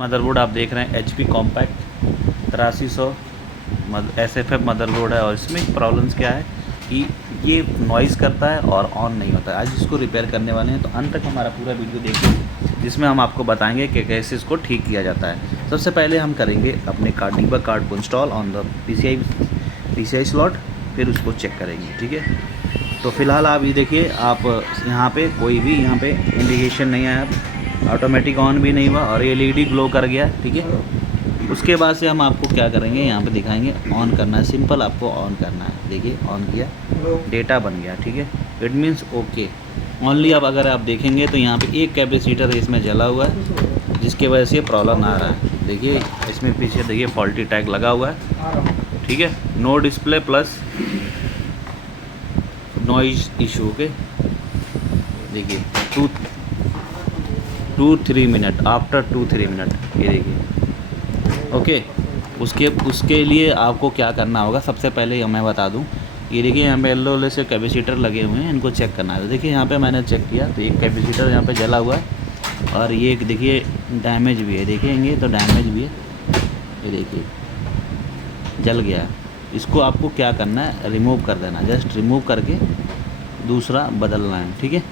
Motherboard आप देख रहे हैं HP कॉम्पैक्ट 8300 SFF मदरबोर्ड है। और इसमें प्रॉब्लम्स क्या है कि ये नॉइज़ करता है और ऑन नहीं होता है। आज इसको रिपेयर करने वाले हैं, तो अंत तक हमारा पूरा वीडियो देखिए, जिसमें हम आपको बताएंगे कि कैसे इसको ठीक किया जाता है। सबसे पहले हम करेंगे अपने डीबग कार्ड को install on the PCI slot, फिर उसको चेक करेंगे, ठीक है। तो फिलहाल आप ये देखिए, आप यहाँ पे कोई भी यहाँ पे इंडिकेशन नहीं आया, ऑटोमेटिक ऑन भी नहीं हुआ और LED ग्लो कर गया, ठीक है। उसके बाद से हम आपको क्या करेंगे, यहाँ पे दिखाएंगे ऑन करना है। सिंपल आपको ऑन करना है, देखिए ऑन किया, डेटा बन गया, ठीक है। It means okay only. अब अगर आप देखेंगे तो यहाँ पे एक कैपेसिटर इसमें जला हुआ है, जिसके वजह से प्रॉब्लम आ रहा है। देखिए इसमें पीछे देखिए फॉल्टी टैग लगा हुआ है, ठीक है। No display plus noise issue, okay. देखिए 2-3 मिनट, आफ्टर 2-3 मिनट, ये देखिए, ओके। उसके लिए आपको क्या करना होगा, सबसे पहले मैं बता दूं, ये देखिए यहाँ पे येलो से कैपेसिटर लगे हुए हैं, इनको चेक करना है। तो देखिए यहाँ पे मैंने चेक किया तो एक कैपेसिटर यहाँ पे जला हुआ है और ये देखिए डैमेज भी है, देखेंगे तो डैमेज भी है, ये देखिए जल गया है। इसको आपको क्या करना है, रिमूव कर देना, जस्ट रिमूव करके दूसरा बदलना है, ठीक है।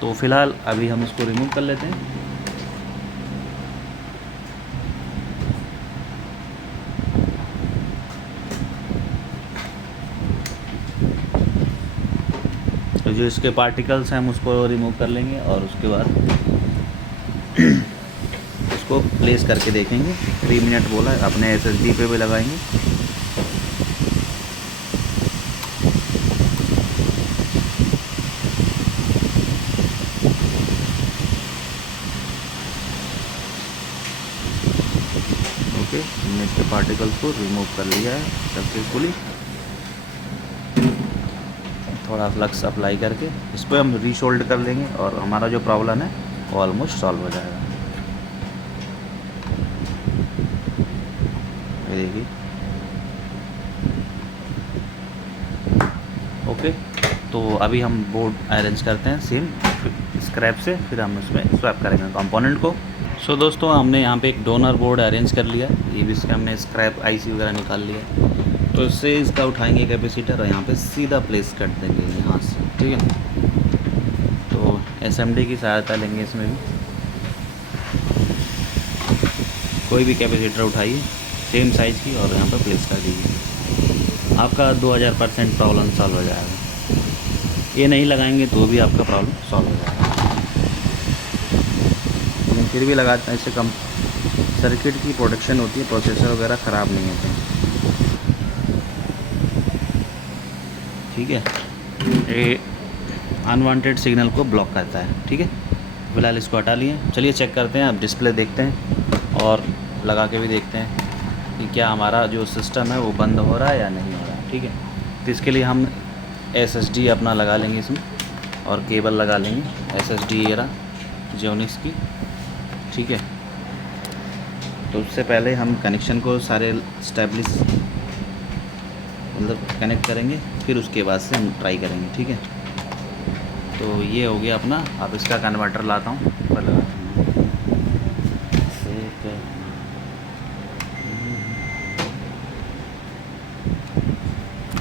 तो फिलहाल अभी हम इसको रिमूव कर लेते हैं। तो जो इसके पार्टिकल्स हैं हम उसको रिमूव कर लेंगे और उसके बाद इसको प्लेस करके देखेंगे। 3 मिनट बोला है, अपने SSD पे भी लगाएंगे। ओके, हमने इसके पार्टिकल्स को रिमूव कर लिया है सक्सेसफुली। थोड़ा फ्लक्स अप्लाई करके इस पर हम रीशोल्ड कर लेंगे और हमारा जो प्रॉब्लम है वो ऑलमोस्ट सॉल्व हो जाएगा। ये देखिए, ओके। तो अभी हम बोर्ड अरेंज करते हैं सेम स्क्रैप से, फिर हम उसमें स्वैप करेंगे कंपोनेंट को। सो दोस्तों, हमने यहाँ पे एक डोनर बोर्ड अरेंज कर लिया, ये भी इसका हमने स्क्रैप IC वगैरह निकाल लिया। तो इससे इसका उठाएंगे कैपेसिटर और यहाँ पे सीधा प्लेस कर देंगे यहाँ से, ठीक है। तो SMD की सहायता लेंगे इसमें भी। कोई भी कैपेसिटर उठाइए सेम साइज़ की और यहाँ पर प्लेस कर दीजिए, आपका 2000% प्रॉब्लम सॉल्व हो जाएगा। ये नहीं लगाएंगे तो भी आपका प्रॉब्लम सॉल्व हो जाएगा, लेकिन फिर भी लगाते हैं, इससे कम सर्किट की प्रोटेक्शन होती है, प्रोसेसर वगैरह ख़राब नहीं होते हैं, ठीक है। ये अनवांटेड सिग्नल को ब्लॉक करता है, ठीक है। फिलहाल इसको हटा लिए, चलिए चेक करते हैं। अब डिस्प्ले देखते हैं और लगा के भी देखते हैं कि क्या हमारा जो सिस्टम है वो बंद हो रहा है या नहीं हो रहा है, ठीक है। तो इसके लिए हम SSD अपना लगा लेंगे इसमें और केबल लगा लेंगे SSD एरा जोनिक्स की, ठीक है। तो उससे पहले हम कनेक्शन को सारे स्टैब्लिश मतलब कनेक्ट करेंगे, फिर उसके बाद से हम ट्राई करेंगे, ठीक है। तो ये हो गया अपना। अब इसका कन्वर्टर लाता हूँ, पर लगाता हूँ,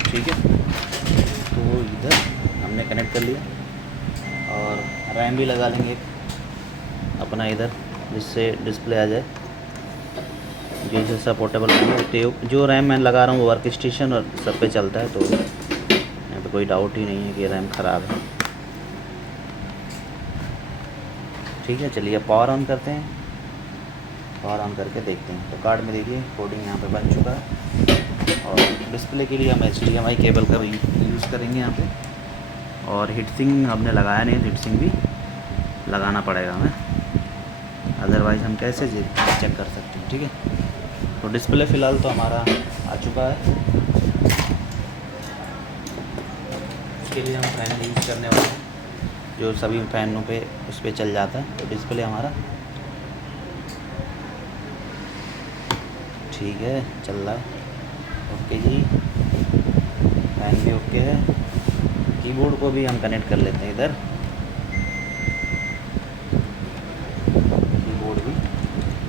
ठीक है। तो इधर हमने कनेक्ट कर लिया और रैम भी लगा लेंगे अपना इधर, जिससे डिस्प्ले आ जाए, जैसे सपोर्टेबल रैम। जो रैम मैं लगा रहा हूँ वो वर्क स्टेशन और सब पे चलता है, तो यहाँ पे कोई डाउट ही नहीं है कि रैम ख़राब है, ठीक है। चलिए पावर ऑन करते हैं, पावर ऑन करके देखते हैं। तो कार्ड में देखिए कोडिंग यहाँ पे बन चुका है और डिस्प्ले के लिए हम HDMI केबल का यूज़ करेंगे यहाँ पे। और हीटसिंक हमने लगाया नहीं, तो हीटसिंक भी लगाना पड़ेगा हमें, अदरवाइज़ हम कैसे चेक कर सकते हैं, ठीक है। तो डिस्प्ले फ़िलहाल तो हमारा आ चुका है। उसके लिए हम फ़ैन यूज़ करने वाले हैं, जो सभी फैनों पे उस पर चल जाता है। तो डिस्प्ले हमारा ठीक है, चल रहा है, ओके जी। फैन भी ओके है। कीबोर्ड को भी हम कनेक्ट कर लेते हैं इधर, कीबोर्ड भी।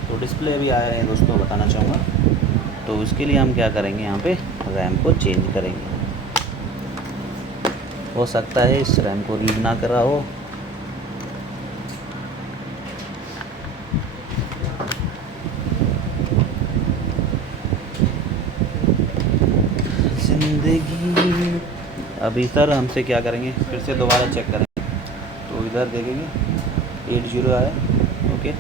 तो तो डिस्प्ले अभी आ रहे हैं दोस्तों, बताना चाहूँगा। तो उसके लिए हम क्या करेंगे, यहाँ पे रैम को चेंज करेंगे। हो सकता है इस रैम को रीड ना करा हो। जिंदगी अभी सर हमसे क्या करेंगे, फिर से दोबारा चेक करेंगे। तो इधर देखेंगे 80 आया, ओके।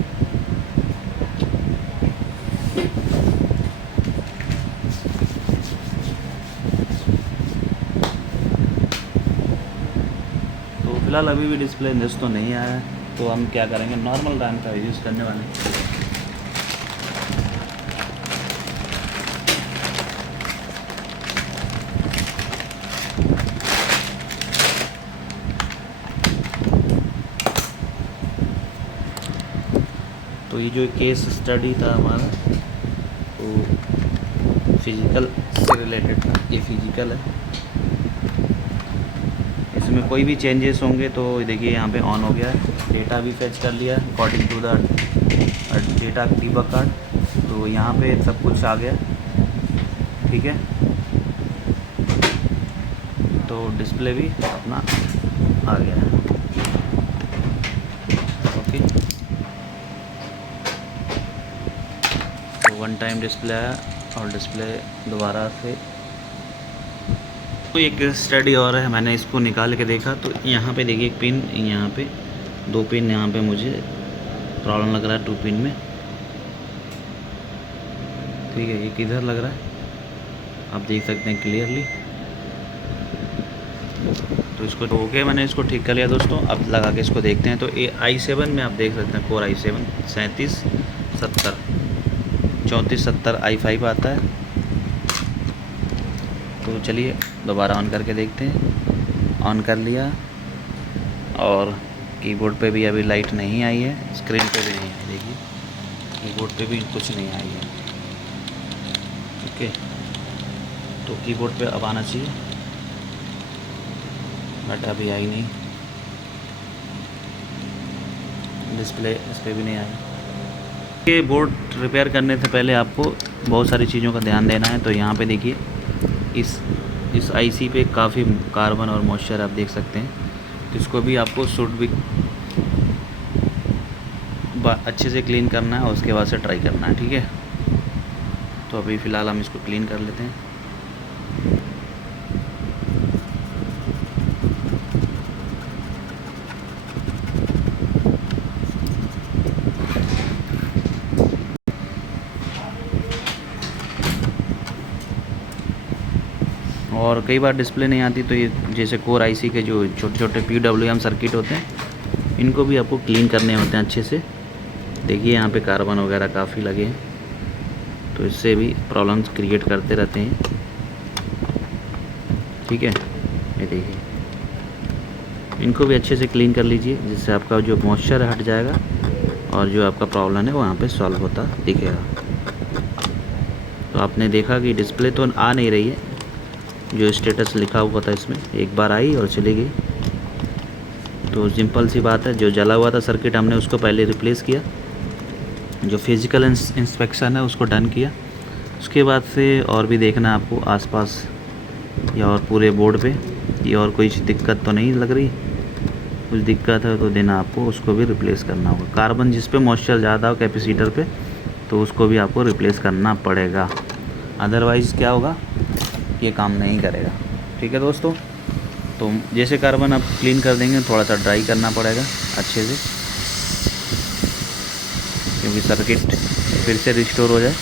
तो फिलहाल अभी भी डिस्प्ले नेक्स्ट तो नहीं आया है, तो हम क्या करेंगे, नॉर्मल रैम का यूज़ करने वाले हैं। तो ये जो केस स्टडी था हमारा, तो फिज़िकल से रिलेटेड था, ये फिज़िकल है। इसमें कोई भी चेंजेस होंगे तो देखिए यहाँ पे ऑन हो गया है, डेटा भी फेच कर लिया according to the data debug card. तो यहाँ पे सब कुछ आ गया, ठीक है। तो डिस्प्ले भी अपना आ गया है, ओके। तो वन टाइम डिस्प्ले आया और डिस्प्ले दोबारा से। तो एक स्टडी और है, मैंने इसको निकाल के देखा तो यहाँ पे देखिए एक पिन, यहाँ पे 2 पिन, यहाँ पे मुझे प्रॉब्लम लग रहा है 2 पिन में, ठीक है। ये किधर लग रहा है आप देख सकते हैं क्लियरली। तो इसको तो ओके, मैंने इसको ठीक कर लिया दोस्तों। अब लगा के इसको देखते हैं। तो ये i7 में आप देख सकते हैं, कोर i7 3770 3470 i5 आता है। तो चलिए दोबारा ऑन करके देखते हैं। ऑन कर लिया और कीबोर्ड पे भी अभी लाइट नहीं आई है, स्क्रीन पे भी नहीं आई, देखिए कीबोर्ड पे भी कुछ नहीं आई है, ओके। तो कीबोर्ड पे अब आना चाहिए, बट अभी आई नहीं। डिस्प्ले इस पर भी नहीं आई। ये बोर्ड रिपेयर करने से पहले आपको बहुत सारी चीज़ों का ध्यान देना है। तो यहाँ पे देखिए इस आईसी पे काफ़ी कार्बन और मॉइस्चर आप देख सकते हैं। तो इसको भी आपको सूट भी अच्छे से क्लीन करना है और उसके बाद से ट्राई करना है, ठीक है। तो अभी फ़िलहाल हम इसको क्लीन कर लेते हैं। और कई बार डिस्प्ले नहीं आती, तो ये जैसे कोर आईसी के जो छोटे छोटे PWM सर्किट होते हैं, इनको भी आपको क्लीन करने होते हैं अच्छे से। देखिए यहाँ पे कार्बन वगैरह काफ़ी लगे हैं, तो इससे भी प्रॉब्लम्स क्रिएट करते रहते हैं, ठीक है। ये देखिए, इनको भी अच्छे से क्लीन कर लीजिए, जिससे आपका जो मॉइस्चर हट जाएगा और जो आपका प्रॉब्लम है वो वहाँ पे सॉल्व होता दिखेगा। तो आपने देखा कि डिस्प्ले तो आ नहीं रही है, जो स्टेटस लिखा हुआ था इसमें एक बार आई और चली गई। तो सिंपल सी बात है, जो जला हुआ था सर्किट हमने उसको पहले रिप्लेस किया, जो फिज़िकल इंस्पेक्शन है उसको डन किया। उसके बाद से और भी देखना है आपको आसपास या और पूरे बोर्ड पे ये और कोई दिक्कत तो नहीं लग रही। कुछ दिक्कत है तो देना आपको, उसको भी रिप्लेस करना होगा। कार्बन जिस पे मॉइस्चर ज़्यादा हो कैपेसिटर पे, तो उसको भी आपको रिप्लेस करना पड़ेगा, अदरवाइज़ क्या होगा, ये काम नहीं करेगा, ठीक है दोस्तों। तो जैसे कार्बन आप क्लीन कर देंगे, थोड़ा सा ड्राई करना पड़ेगा अच्छे से, क्योंकि सर्किट फिर से रिस्टोर हो जाए।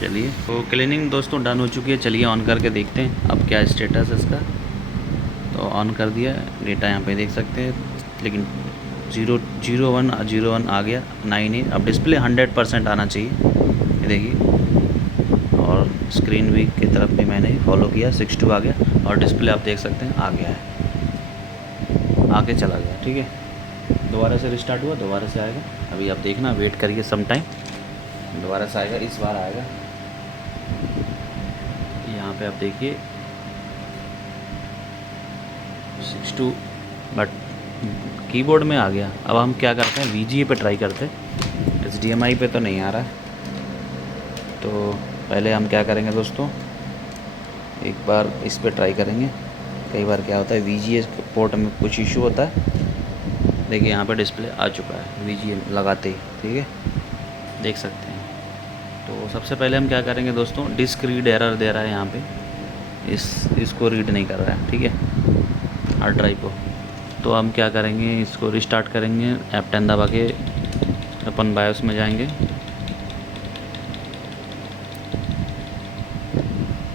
चलिए, तो क्लीनिंग दोस्तों डन हो चुकी है। चलिए ऑन करके देखते हैं अब क्या स्टेटस है इसका। तो ऑन कर दिया, डेटा यहाँ पे देख सकते हैं, लेकिन 001 आ गया, 98। अब डिस्प्ले 100% आना चाहिए, ये देखिए। और स्क्रीन भी की तरफ भी मैंने फॉलो किया, 62 आ गया। और डिस्प्ले आप देख सकते हैं आ गया है, आके चला गया, ठीक है। दोबारा से रिस्टार्ट हुआ, दोबारा से आएगा। अभी आप देखना, वेट करिए सम टाइम, दोबारा से आएगा, इस बार आएगा। यहाँ पे आप देखिए 62, बट कीबोर्ड में आ गया। अब हम क्या करते हैं, VGA पे ट्राई करते हैं, HDMI पे तो नहीं आ रहा है। तो पहले हम क्या करेंगे दोस्तों, एक बार इस पे ट्राई करेंगे। कई बार क्या होता है, VGA पोर्ट में कुछ इशू होता है। देखिए यहाँ पे डिस्प्ले आ चुका है VGA लगाते ही, ठीक है, देख सकते हैं। तो सबसे पहले हम क्या करेंगे दोस्तों, डिस्क रीड एरर दे रहा है यहाँ पे, इसको रीड नहीं कर रहा है, ठीक है, हार्ड ड्राइव को। तो हम क्या करेंगे, इसको रिस्टार्ट करेंगे, F10 दबा के अपन बायोस में जाएंगे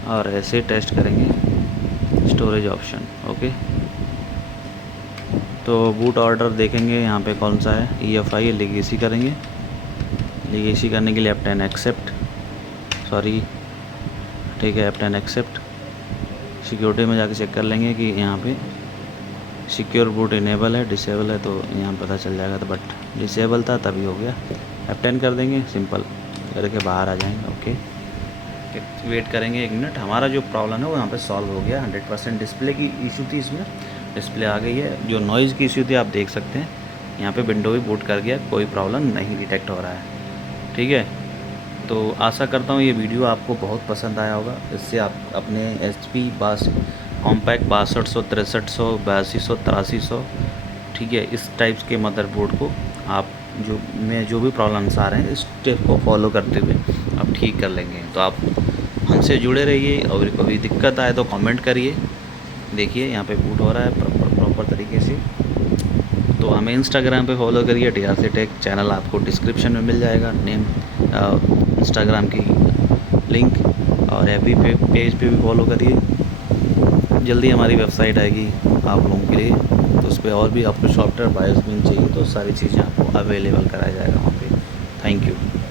और ऐसे टेस्ट करेंगे स्टोरेज ऑप्शन। ओके, तो बूट ऑर्डर देखेंगे यहाँ पे कौन सा है, EFI लीगेसी करेंगे। लीगेसी करने के लिए F10 एक्सेप्ट, सॉरी, ठीक है, F10 एक्सेप्ट। सिक्योरिटी में जाके चेक कर लेंगे कि यहाँ पे सिक्योर बूट इनेबल है डिसेबल है, तो यहाँ पता चल जाएगा। तो बट डिसेबल था तभी हो गया। F10 कर देंगे, सिंपल करके बाहर आ जाएंगे। ओके, वेट करेंगे 1 मिनट, हमारा जो प्रॉब्लम है वो यहाँ पे सॉल्व हो गया 100%। डिस्प्ले की इशू थी, इसमें डिस्प्ले आ गई है। जो नॉइज़ की इशू थी आप देख सकते हैं, यहाँ पे विंडो भी बूट कर गया, कोई प्रॉब्लम नहीं डिटेक्ट हो रहा है, ठीक है। तो आशा करता हूँ ये वीडियो आपको बहुत पसंद आया होगा। इससे आप अपने HP कॉम्पैक्ट 6200, 6300, 8200, 8300, ठीक है, इस टाइप्स के मदरबोर्ड को आप जो भी प्रॉब्लम्स आ रहे हैं, इस स्टेप को फॉलो करते हुए आप ठीक कर लेंगे। तो आप हमसे जुड़े रहिए, और कोई दिक्कत आए तो कमेंट करिए। देखिए यहाँ पे बूट हो रहा है प्रॉपर तरीके से। तो हमें इंस्टाग्राम पे फॉलो करिए, TRC टेक चैनल आपको डिस्क्रिप्शन में मिल जाएगा, नेम, इंस्टाग्राम की लिंक, और FB पेज पे भी फॉलो करिए। जल्दी हमारी वेबसाइट आएगी आप लोगों के लिए, तो उस पर और भी आपको सॉफ्टवेयर बायोस भी चाहिए तो सारी चीज़ें आपको अवेलेबल कराया जाएगा वहाँ पे। Thank you.